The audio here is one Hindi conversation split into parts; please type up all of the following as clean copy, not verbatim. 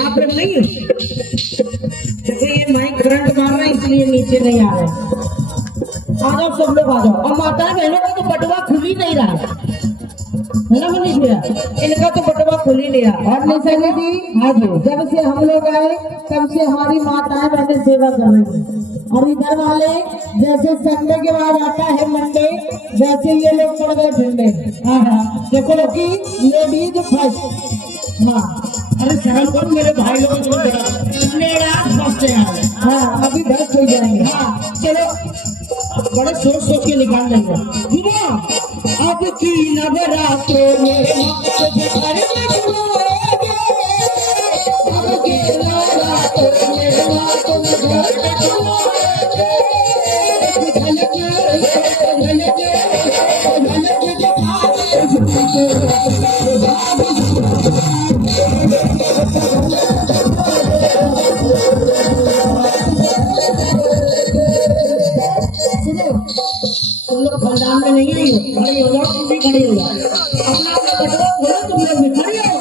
आप लोग नहीं है, ये माइक करंट मार रहा है इसलिए नीचे नहीं आ रहे। आ जाओ सब लोग आ जाओ। और माता बहनों का तो बटुआ खुल ही नहीं रहा है ना मनीष भैया, इनका तो बटुआ खुल ही नहीं रहा। और निशानी जी हाँ जी, जब से हम लोग आए तब से हमारी माताएं बहनें सेवा कर रही है। और इधर वाले जैसे संडे के बाद आता है मंडे, वैसे ये लोग पड़ गए ठंडे। देखो कि लेडीज फर्स्ट। हाँ अरे शरण करो मेरे भाई लोगों को देखा मेरा फर्स्ट है। हाँ अभी 10 हो जाएंगे। हाँ चलो बड़े सोच सोच के निकाल लेंगे। अब की नवरात्रों में खंडान में नहीं आई हो, खड़ी हो जाओ, तुम भी खड़ी हो जाओ। अपना बटुआ बोलो, तुम लोग भी खड़ी हो।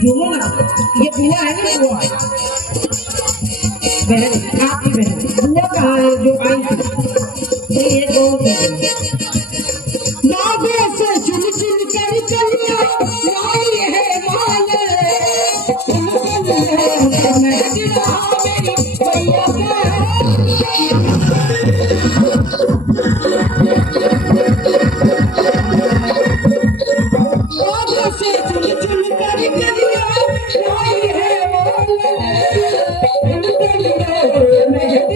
झूमो ना, ये बुआ है ना, बुआ बहन, आपकी बहन बुआ कहाँ है जो आई थी? ये कौन है? नाभे से चुन चुन कर चलिया लाई है माले, मैं दिला मेरी भैया से चुन चुन कर चलिया लाई है माले, मैं दिला मेरी भैया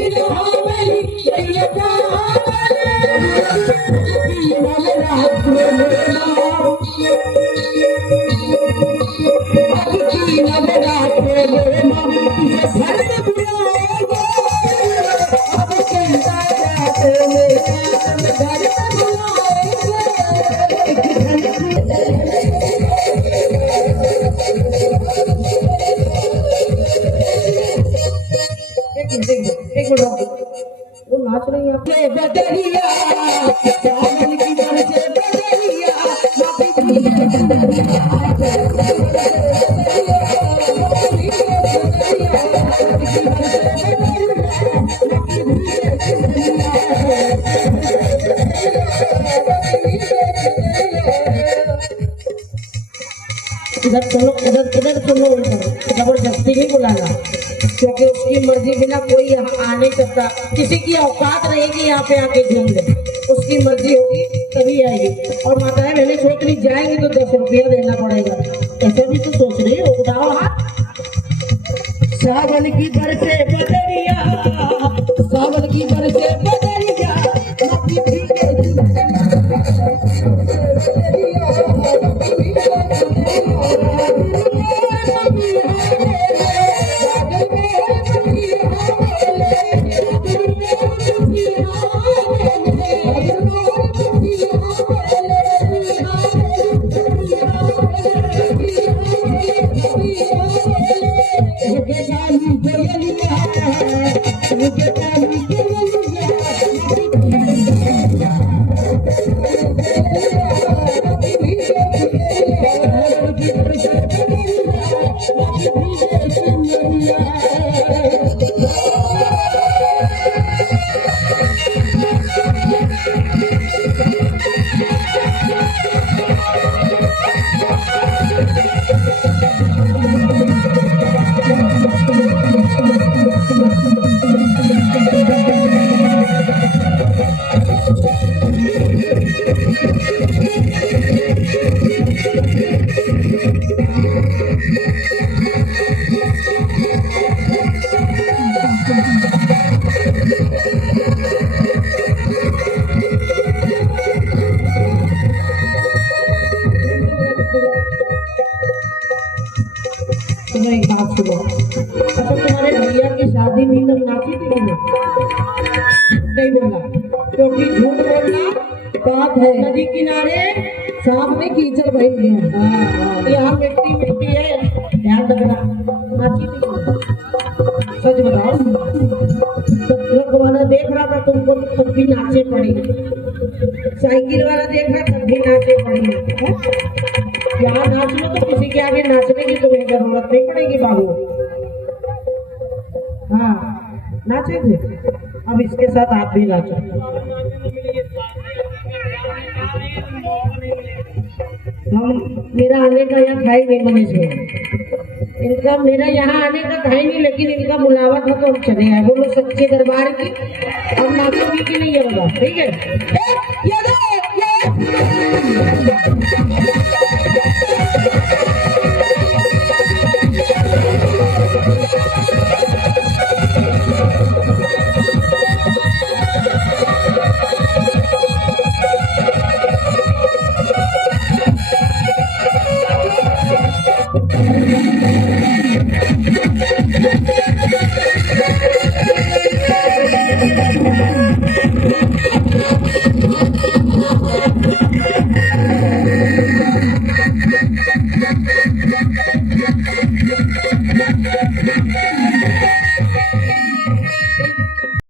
एक मिनट वो नाच रही है अपने बदलिया सावन की बरसे बदलिया इधर चलो, इधर चलो, जबरदस्ती नहीं बुलाना, क्योंकि उसकी मर्जी बिना कोई यहाँ आ नहीं सकता। किसी की औकात रहेगी यहाँ पे आके घूम ले, उसकी मर्जी होगी तभी आएगी। और माताएं मैंने सोच रही जाएंगी तो 10 रुपया देना पड़ेगा, ऐसा भी तो सोच रही हो। उठाओ हाथ। सावन की बरसे बदरिया, सावन की बरसे बदरिया, सुनो एक बात सुनो। अच्छा तुम्हारे भैया की शादी में तुम नाची थी ना? नहीं बोला, क्योंकि झूठ बोलना बात है। नदी किनारे सांप में कीचड़ भर गया, यहाँ मिट्टी मिट्टी है, ध्यान रखना। नाची थी सच बताओ। तो ट्रक वाला देख रहा था तुमको तो तब भी नाचे पड़ी, साइकिल वाला देख रहा तब भी नाचे पड़ी। यहाँ नाच लो तो किसी के आगे नाचने की तुम्हें जरूरत नहीं पड़ेगी बाबू। हाँ नाचेंगे, अब इसके साथ आप भी नाचो। हम मेरा आने का यहाँ था ही नहीं मनीष में, इनका मेरा यहाँ आने का था ही नहीं, लेकिन इनका बुलावा था तो हम चले आए। बोलो सच्चे दरबार की। अब नाचोगी कि नहीं ये बता, ठीक है? ये